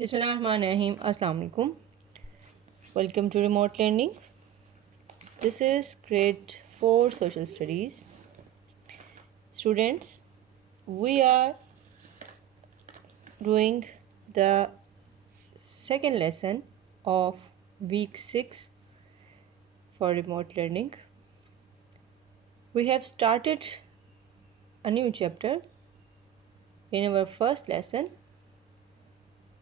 Bismillahirrahmanirrahim. Assalamu alaikum. Welcome to remote learning. This is grade 4 social studies. Students, we are doing the second lesson of week 6 for remote learning. We have started a new chapter. In our first lesson,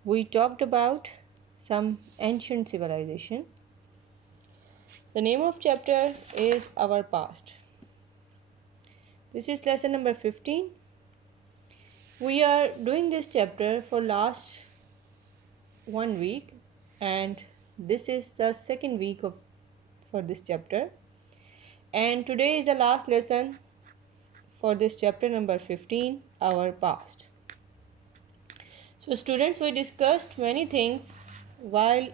we talked about some ancient civilization. The name of chapter is Our Past. This is lesson number 15. We are doing this chapter for last 1 week, and this is the second week for this chapter, and today is the last lesson for this chapter number 15, Our Past. So students, we discussed many things while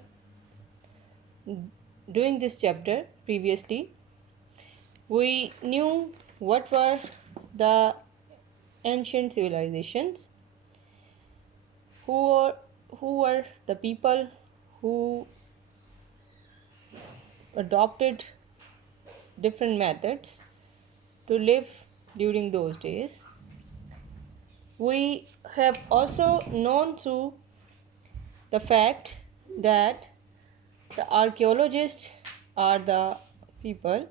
doing this chapter previously. We knew what were the ancient civilizations, who were the people who adopted different methods to live during those days. We have also known through the fact that the archaeologists are the people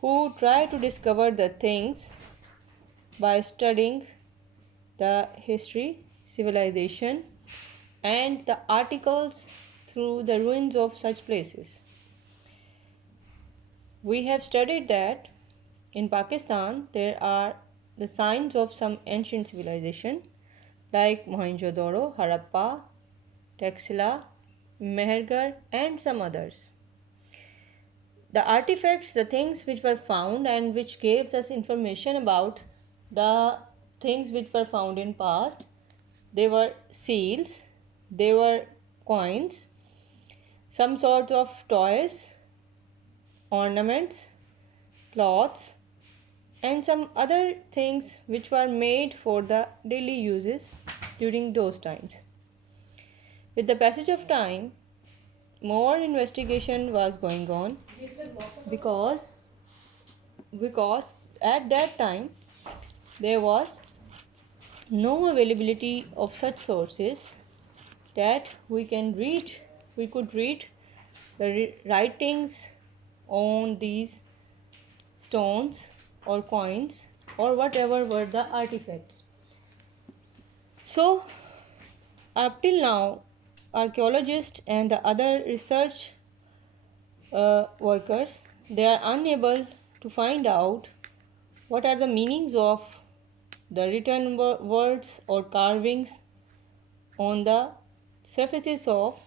who try to discover the things by studying the history, civilization, and the articles through the ruins of such places. We have studied that in Pakistan there are the signs of some ancient civilization like Mohenjo-daro, Harappa, Taxila, Mehergarh, and some others. The artifacts, the things which were found and which gave us information about the things which were found in past, they were seals, they were coins, some sorts of toys, ornaments, cloths, and some other things which were made for the daily uses during those times. With the passage of time, more investigation was going on because at that time there was no availability of such sources that we could read the writings on these stones or coins or whatever were the artifacts. So up till now, archaeologists and the other research workers, they are unable to find out what are the meanings of the written words or carvings on the surfaces of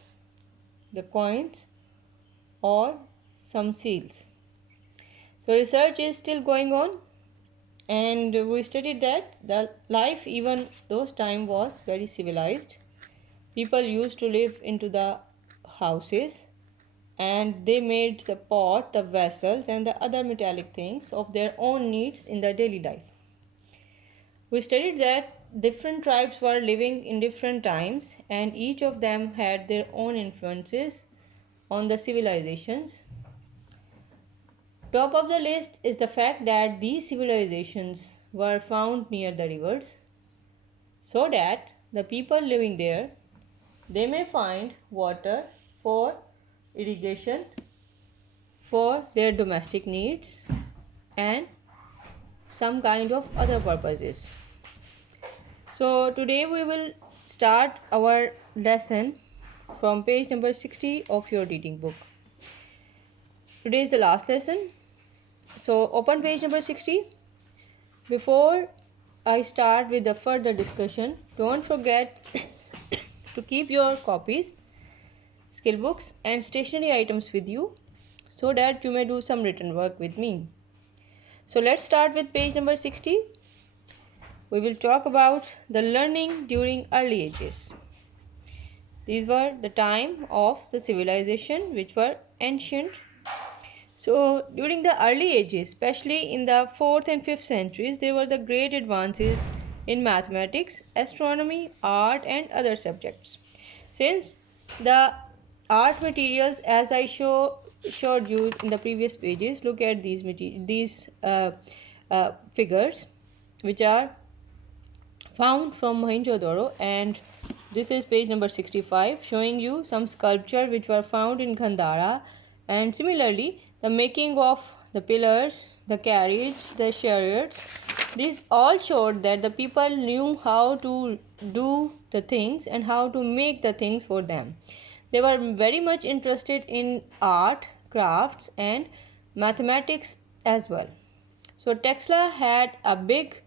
the coins or some seals. So research is still going on, and we studied that the life even those time was very civilized. People used to live into the houses, and they made the pot, the vessels, and the other metallic things of their own needs in their daily life. We studied that different tribes were living in different times, and each of them had their own influences on the civilizations. Top of the list is the fact that these civilizations were found near the rivers, so that the people living there, they may find water for irrigation, for their domestic needs, and some kind of other purposes. So today we will start our lesson from page number 60 of your reading book. Today is the last lesson. So open page number 60. Before I start with the further discussion, don't forget to keep your copies, skill books, and stationery items with you so that you may do some written work with me. So let's start with page number 60. We will talk about the learning during early ages. These were the time of the civilization which were ancient. So during the early ages, especially in the 4th and 5th centuries, there were the great advances in mathematics, astronomy, art, and other subjects. Since the art materials, as I showed you in the previous pages, look at these figures which are found from Mohenjo-daro, and this is page number 65, showing you some sculpture which were found in Gandhara, and similarly the making of the pillars, the carriage, the chariots. These all showed that the people knew how to do the things and how to make the things for them. They were very much interested in art, crafts, and mathematics as well. So Texla had a big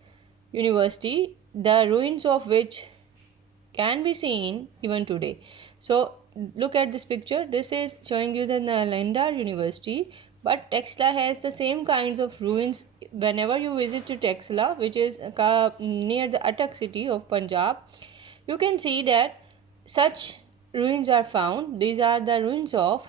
university, the ruins of which can be seen even today. So look at this picture. This is showing you the Nalanda University, but Texla has the same kinds of ruins. Whenever you visit to Texla, which is near the Attock city of Punjab, you can see that such ruins are found. These are the ruins of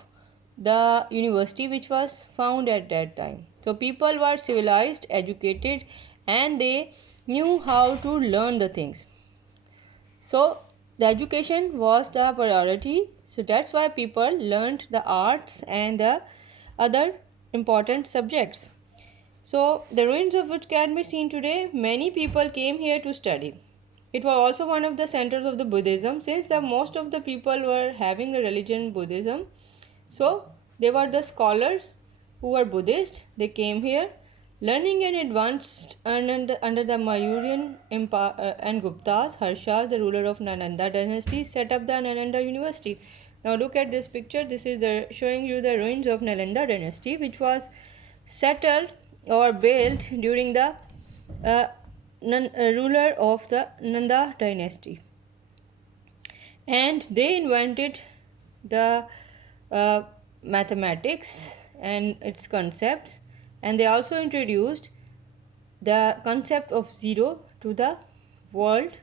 the university which was found at that time. So people were civilized, educated, and they knew how to learn the things. So the education was the priority. So that's why people learned the arts and the other important subjects. So the ruins of which can be seen today, many people came here to study. It was also one of the centers of the Buddhism, since the most of the people were having the religion Buddhism. So they were the scholars who were Buddhist. They came here learning and advanced under the Mauryan Empire and Guptas. Harsha, the ruler of Nalanda dynasty, set up the Nalanda University. Now look at this picture. This is showing you the ruins of Nalanda dynasty, which was settled or built during the ruler of the Nanda dynasty, and they invented the mathematics and its concepts, and they also introduced the concept of zero to the world.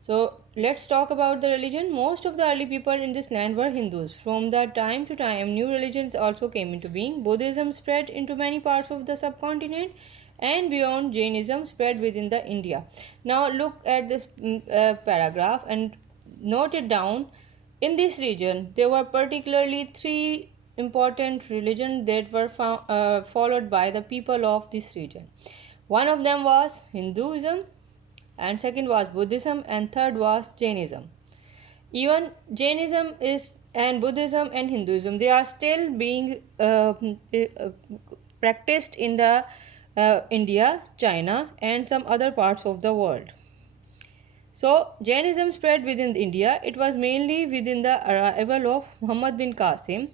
So let's talk about the religion. Most of the early people in this land were Hindus. From the time to time, new religions also came into being. Buddhism spread into many parts of the subcontinent, and beyond, Jainism spread within the India. Now look at this paragraph and note it down. In this region, there were particularly three important religions that were followed by the people of this region. One of them was Hinduism, and second was Buddhism, and third was Jainism. Even Jainism is and Buddhism and Hinduism, they are still being practiced in the India, China, and some other parts of the world. So Jainism spread within India. It was mainly within the arrival of Muhammad bin Qasim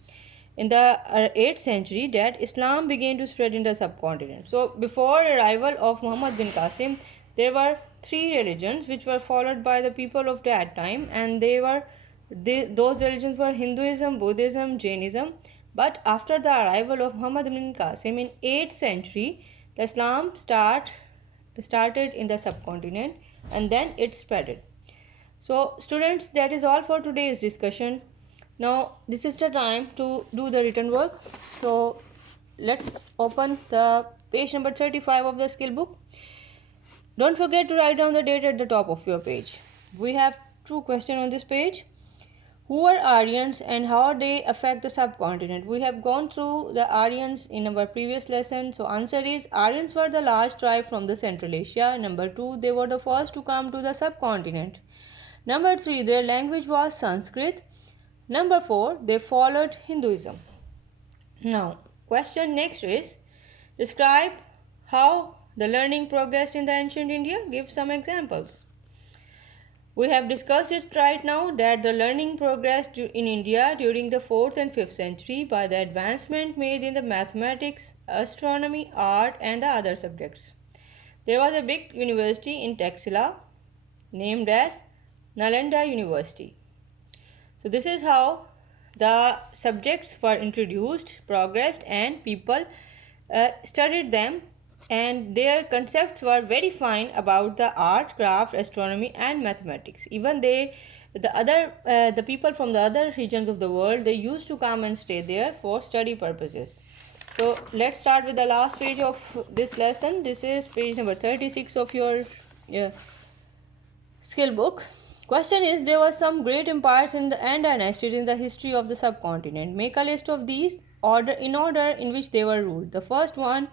in the 8th century that Islam began to spread in the subcontinent. So before arrival of Muhammad bin Qasim, there were three religions which were followed by the people of that time, and those religions were Hinduism, Buddhism, Jainism. But after the arrival of Muhammad bin Qasim in 8th century, the Islam started in the subcontinent, and then it spread. So students, that is all for today's discussion. Now this is the time to do the written work. So let's open the page number 35 of the skill book. Don't forget to write down the date at the top of your page. We have two questions on this page. Who are Aryans and how they affect the subcontinent? We have gone through the Aryans in our previous lesson. So answer is Aryans were the large tribe from the Central Asia. Number 2, they were the first to come to the subcontinent. Number 3, their language was Sanskrit. Number 4, they followed Hinduism. Now, question next is describe how the learning progressed in the ancient India. Give some examples. We have discussed it right now that the learning progressed in India during the 4th and 5th century by the advancement made in the mathematics, astronomy, art, and the other subjects. There was a big university in Taxila named as Nalanda University. So this is how the subjects were introduced, progressed, and people studied them, and their concepts were very fine about the art, craft, astronomy, and mathematics. Even the people from the other regions of the world, they used to come and stay there for study purposes. So let's start with the last page of this lesson. This is page number 36 of your skill book. Question is, there were some great empires and dynasties in the history of the subcontinent. Make a list of these in order in which they were ruled. The first one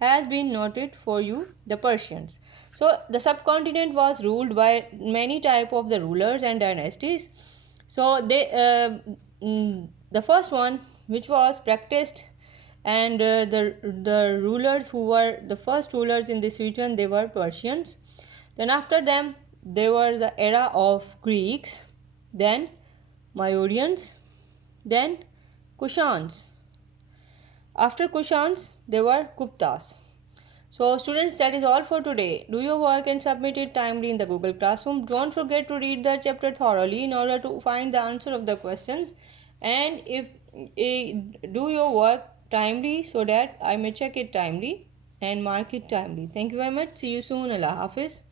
has been noted for you, the Persians. So the subcontinent was ruled by many type of the rulers and dynasties. So the first one which was practiced, and the rulers who were the first rulers in this region, they were Persians. Then after them they were the era of Greeks, then Mauryaans, then Kushans. After Kushans, they were Guptas. So students, that is all for today. Do your work and submit it timely in the Google Classroom. Don't forget to read the chapter thoroughly in order to find the answer of the questions. And if do your work timely so that I may check it timely and mark it timely. Thank you very much. See you soon. Allah Hafiz.